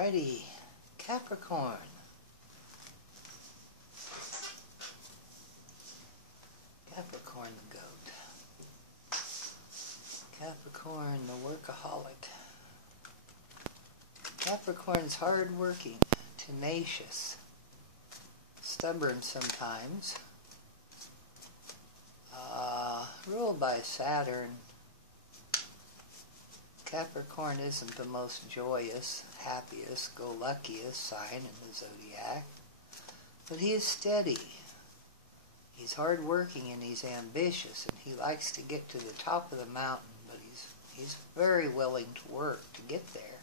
Alrighty, Capricorn. Capricorn the goat. Capricorn the workaholic. Capricorn's hard-working, tenacious, stubborn sometimes, ruled by Saturn. Capricorn isn't the most joyous, happiest, go-luckiest sign in the zodiac, but he is steady. He's hard-working and he's ambitious, and he likes to get to the top of the mountain, but he's very willing to work to get there.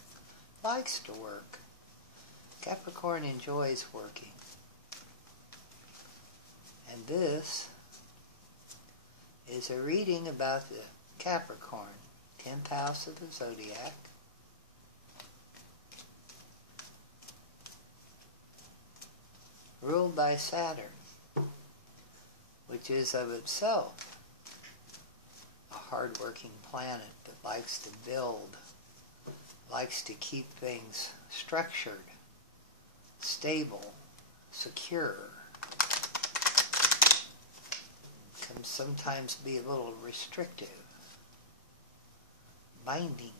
Likes to work. Capricorn enjoys working. And this is a reading about the Capricorn, 10th house of the zodiac. Ruled by Saturn, which is of itself a hard-working planet that likes to build, likes to keep things structured, stable, secure. Can sometimes be a little restrictive, binding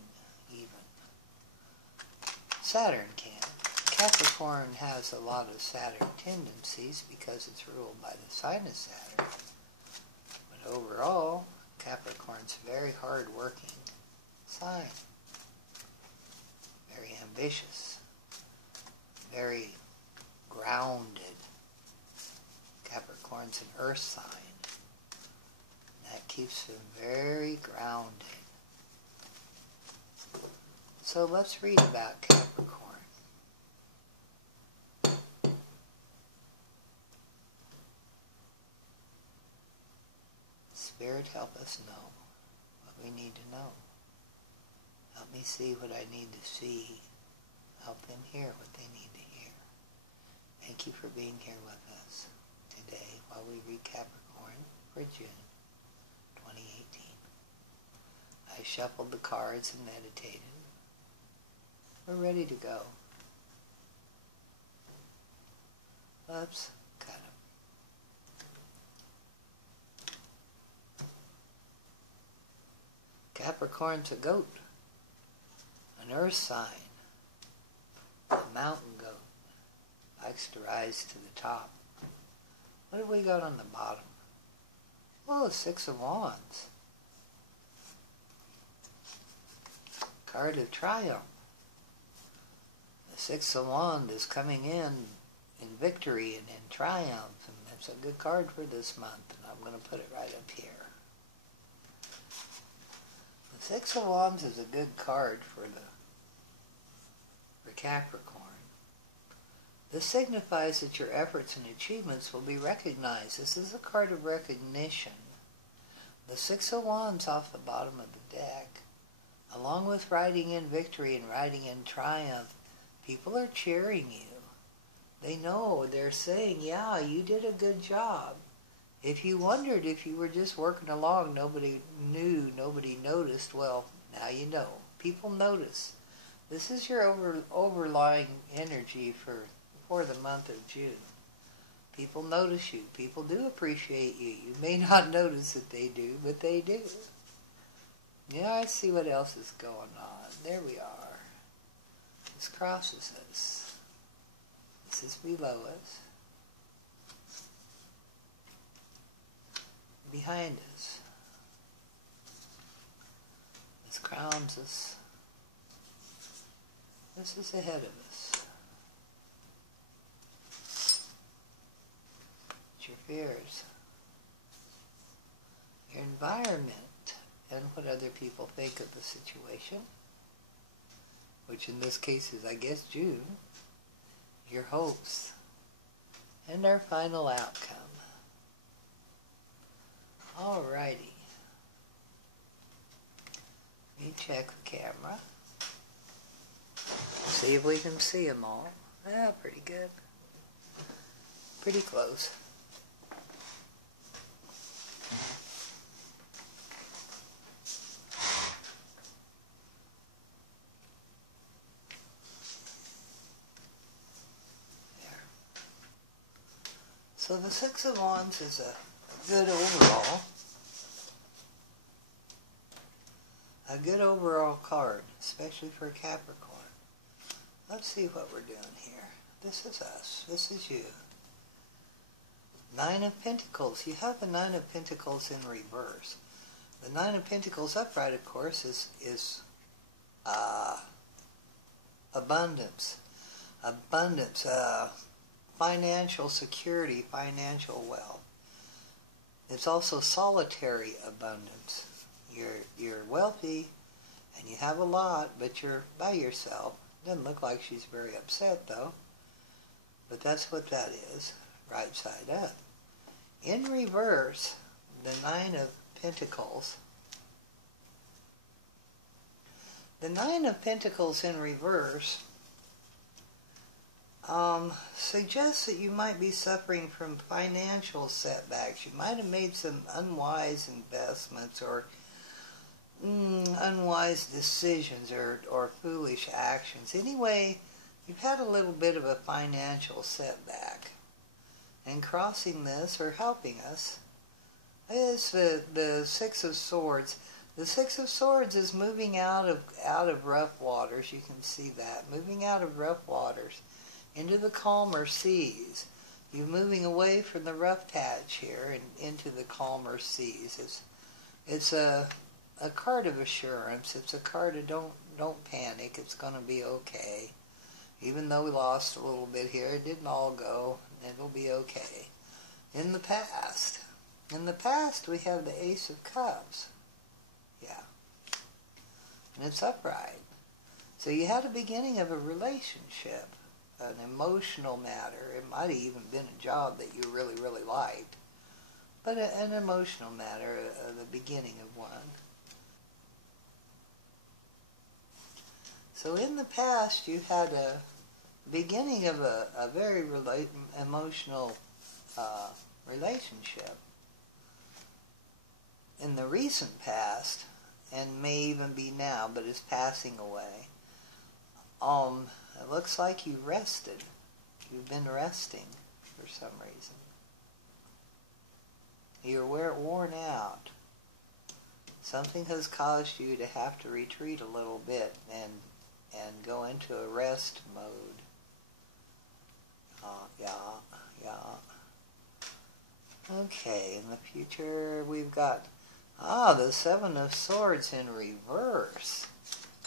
even. Saturn can. Capricorn has a lot of Saturn tendencies because it's ruled by the sign of Saturn. But overall, Capricorn's a very hard-working sign. Very ambitious. Very grounded. Capricorn's an earth sign. That keeps him very grounded. So let's read about Capricorn. Spirit, help us know what we need to know. Help me see what I need to see. Help them hear what they need to hear. Thank you for being here with us today while we read Capricorn for June 2018. I shuffled the cards and meditated. We're ready to go. Oops, got him. Capricorn's a goat, an earth sign, a mountain goat, likes to rise to the top. What have we got on the bottom? Oh, the Six of Wands. Card of Triumph. The Six of Wands is coming in victory and in triumph, and that's a good card for this month, and I'm going to put it right up here. The Six of Wands is a good card for Capricorn. This signifies that your efforts and achievements will be recognized. This is a card of recognition. The Six of Wands off the bottom of the deck, along with riding in victory and riding in triumph, people are cheering you. They know, they're saying, yeah, you did a good job. If you wondered if you were just working along, nobody knew, nobody noticed, well, now you know. People notice. This is your overlying energy for the month of June. People notice you. People do appreciate you. You may not notice that they do, but they do. Yeah, I see what else is going on. There we are. This crosses us. This is below us. Behind us. This crowns us. This is ahead of us. It's your fears. Your environment and what other people think of the situation, which in this case is, I guess, June. Your hopes and our final outcome. Alrighty. Let me check the camera. See if we can see them all. Ah, pretty good. Pretty close. So the Six of Wands is a good overall. A good overall card, especially for Capricorn. Let's see what we're doing here. This is us. This is you. Nine of Pentacles. You have the Nine of Pentacles in reverse. The Nine of Pentacles upright, of course, is abundance. Abundance, financial security, financial wealth. It's also solitary abundance. You're wealthy and you have a lot, but you're by yourself. Doesn't look like she's very upset though. But that's what that is, right side up. In reverse, the Nine of Pentacles. The Nine of Pentacles in reverse suggests that you might be suffering from financial setbacks. You might have made some unwise investments or unwise decisions or foolish actions. Anyway, you've had a little bit of a financial setback. And crossing this, or helping us, is the Six of Swords. The Six of Swords is moving out of rough waters. You can see that. Moving out of rough waters into the calmer seas. You're moving away from the rough patch here and into the calmer seas. It's a card of assurance. It's a card of don't panic. It's going to be okay. Even though we lost a little bit here, it didn't all go. It'll be okay. In the past we have the Ace of Cups. Yeah. And it's upright. So you had a beginning of a relationship, an emotional matter. It might have even been a job that you really, really liked. But an emotional matter, the beginning of one. So in the past you had a beginning of a very emotional relationship. In the recent past, and may even be now, but is passing away, it looks like you rested. You've been resting for some reason. You're worn out. Something has caused you to have to retreat a little bit and go into a rest mode. Yeah. Okay, in the future we've got, the Seven of Swords in reverse.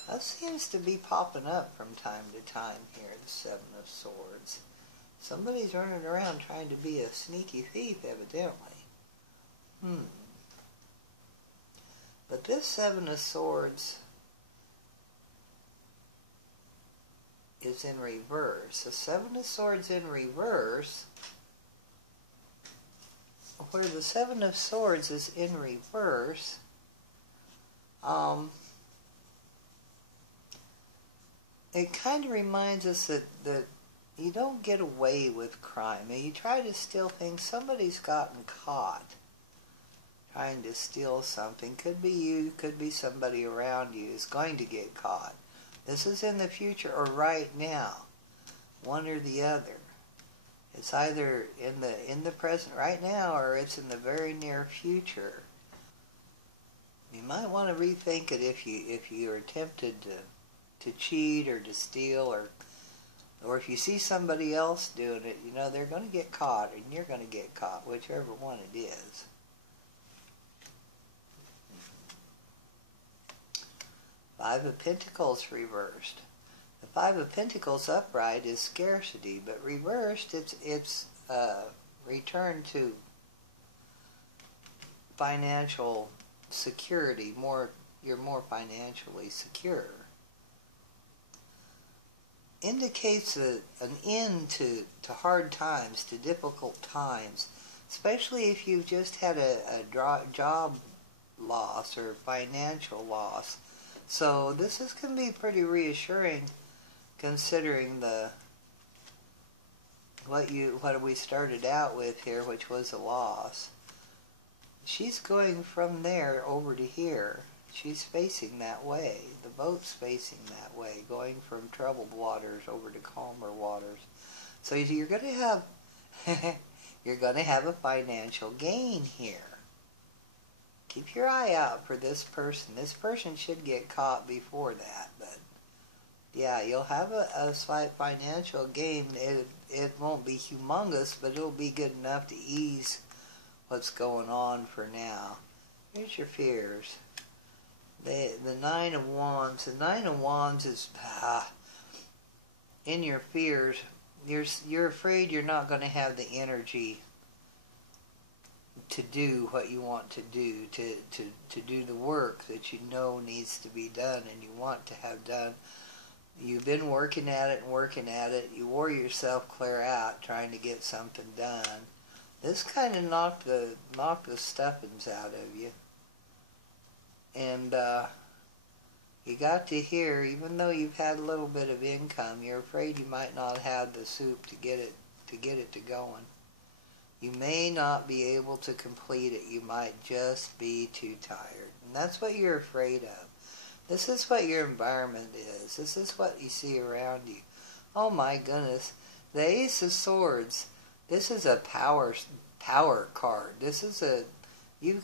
That seems to be popping up from time to time here, the Seven of Swords. Somebody's running around trying to be a sneaky thief, evidently. But this Seven of Swords is in reverse. The Seven of Swords in reverse, where the Seven of Swords is in reverse, it kind of reminds us that you don't get away with crime. And you try to steal things, somebody's gotten caught trying to steal something. Could be you, could be somebody around you is going to get caught. This is in the future or right now, one or the other. It's either in the present right now or it's in the very near future. You might want to rethink it if you are tempted to cheat or to steal or if you see somebody else doing it, they're going to get caught and you're going to get caught, whichever one it is. Five of Pentacles reversed. The Five of Pentacles upright is scarcity, but reversed it's return to financial security. You're more financially secure. Indicates an end to hard times, to difficult times, especially if you've just had a job loss or financial loss. So this can be pretty reassuring, considering what we started out with here, which was a loss. She's going from there over to here. She's facing that way. The boat's facing that way, going from troubled waters over to calmer waters. So you're going to have You're going to have a financial gain here. Keep your eye out for this person. This person should get caught before that, but yeah, you'll have a slight financial gain. It won't be humongous, but it'll be good enough to ease what's going on for now. Here's your fears. The Nine of Wands. The Nine of Wands is in your fears. You're afraid you're not going to have the energy to do what you want to do, to do the work that you know needs to be done and you want to have done. You've been working at it and working at it. You wore yourself clear out trying to get something done. This kind of knocked the stuffings out of you. And you got to hear, even though you've had a little bit of income, you're afraid you might not have the soup to get it to going. You may not be able to complete it. You might just be too tired. And that's what you're afraid of. This is what your environment is. This is what you see around you. Oh my goodness. The Ace of Swords. This is a power card. This is a, you're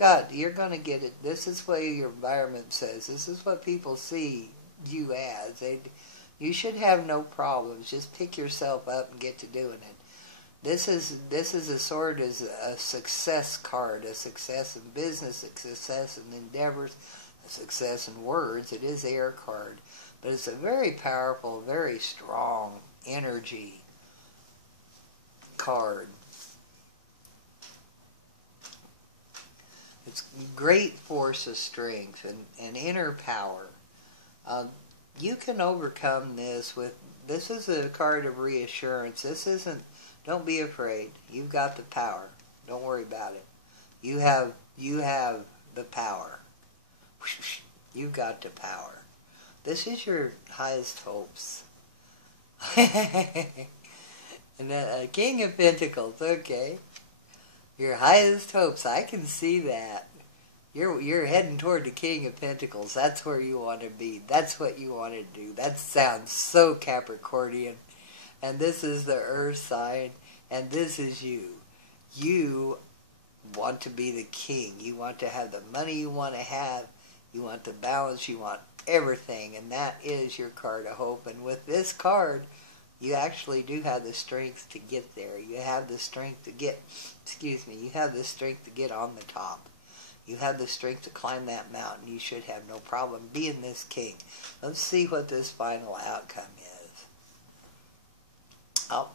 going to get it. This is what your environment says. This is what people see you as. You should have no problems. Just pick yourself up and get to doing it. This is a sword is a success card, a success in business, a success in endeavors, a success in words. It is air card, but it's a very powerful, very strong energy card. It's great force of strength and inner power. You can overcome this with, this is a card of reassurance. This isn't, don't be afraid. You've got the power. Don't worry about it. You have the power. You've got the power. This is your highest hopes. And then King of Pentacles, okay. Your highest hopes, I can see that. You're heading toward the King of Pentacles. That's where you want to be. That's what you want to do. That sounds so Capricornian. And this is the earth sign, and this is you. You want to be the king. You want to have the money you want to have. You want the balance. You want everything, and that is your card of hope. And with this card, you actually do have the strength to get there. You have the strength to get, you have the strength to get on the top. You have the strength to climb that mountain. You should have no problem being this king. Let's see what this final outcome is. Oh,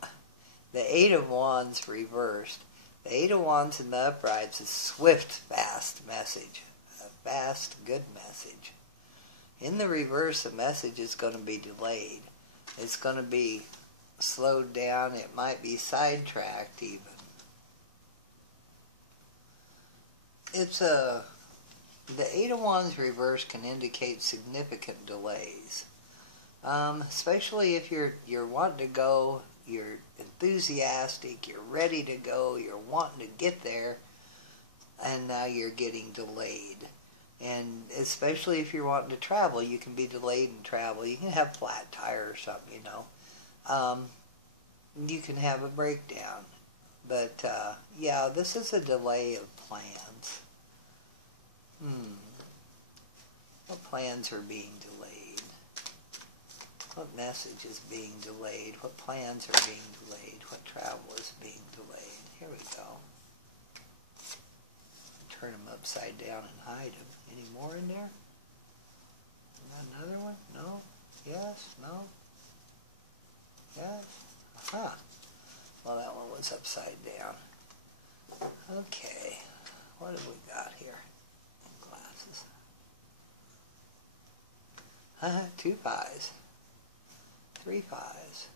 the Eight of Wands reversed. The Eight of Wands in the uprights is swift, fast message. A fast, good message. In the reverse, the message is going to be delayed. It's going to be slowed down. It might be sidetracked even. The Eight of Wands reverse can indicate significant delays. Especially if you're wanting to go, you're enthusiastic, you're ready to go, you're wanting to get there, and now you're getting delayed. And especially if you're wanting to travel, you can be delayed in travel. You can have flat tire or something, you know. You can have a breakdown. But, yeah, this is a delay of plans. What plans are being delayed? What message is being delayed? What plans are being delayed? What travel is being delayed? Here we go. Turn them upside down and hide them. Any more in there? Another one? No? Yes? No? Yes? Aha. Well, that one was upside down. Okay. What have we got here? Glasses. 2 5s. 3 5s.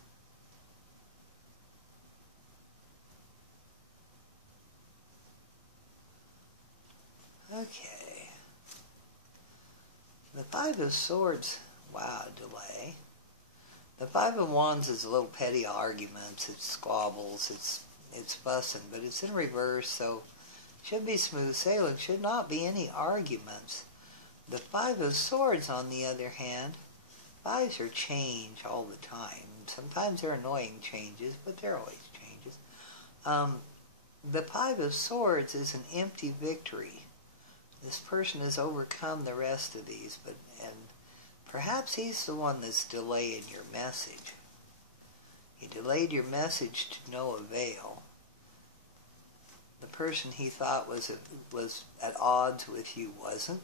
Okay. The Five of Swords, wow, delay. The Five of Wands is a little petty arguments, it's squabbles, it's fussing, but it's in reverse, so should be smooth sailing, should not be any arguments. The Five of Swords, on the other hand, fives are change all the time. Sometimes they're annoying changes, but they're always changes. The Five of Swords is an empty victory. This person has overcome the rest of these, and perhaps he's the one that's delaying your message. He delayed your message to no avail. The person he thought was at odds with you wasn't.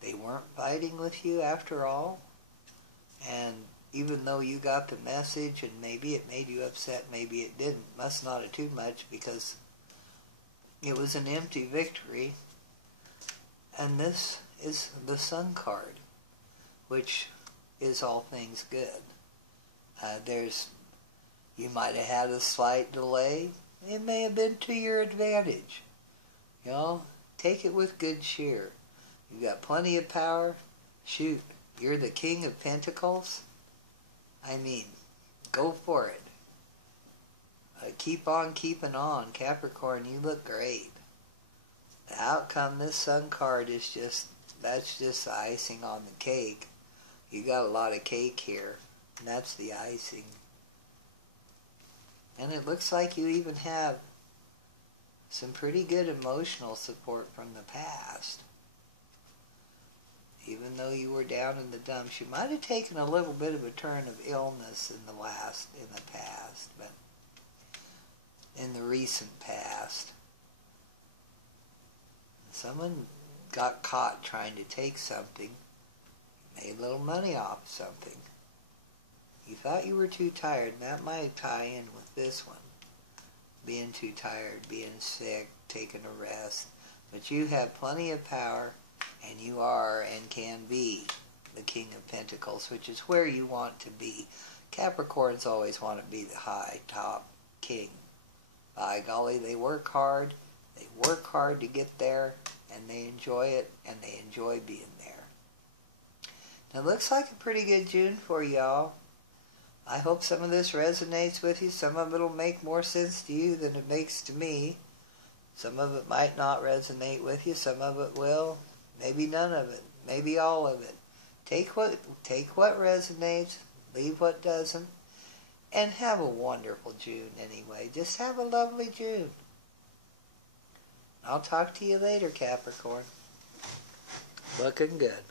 They weren't fighting with you after all. And even though you got the message and maybe it made you upset, maybe it didn't, must not have too much, because it was an empty victory. And this is the Sun card, which is all things good. You might have had a slight delay. It may have been to your advantage. You know, take it with good cheer. You've got plenty of power. Shoot, you're the King of Pentacles. I mean, go for it. Keep on keeping on. Capricorn, you look great. The outcome, this Sun card is that's just the icing on the cake. You got a lot of cake here, and that's the icing. And it looks like you even have some pretty good emotional support from the past. Even though you were down in the dumps, you might have taken a little bit of a turn of illness in the past, but in the recent past. Someone got caught trying to take something, made a little money off something. You thought you were too tired, and that might tie in with this one. Being too tired, being sick, taking a rest. But you have plenty of power, and you are and can be the King of Pentacles, which is where you want to be. Capricorns always want to be the high top king. By golly, they work hard. They work hard to get there, and they enjoy it, and they enjoy being there. Now, it looks like a pretty good June for y'all. I hope some of this resonates with you. Some of it will make more sense to you than it makes to me. Some of it might not resonate with you. Some of it will. Maybe none of it. Maybe all of it. Take what resonates. Leave what doesn't. And have a wonderful June anyway. Just have a lovely June. I'll talk to you later, Capricorn. Looking good.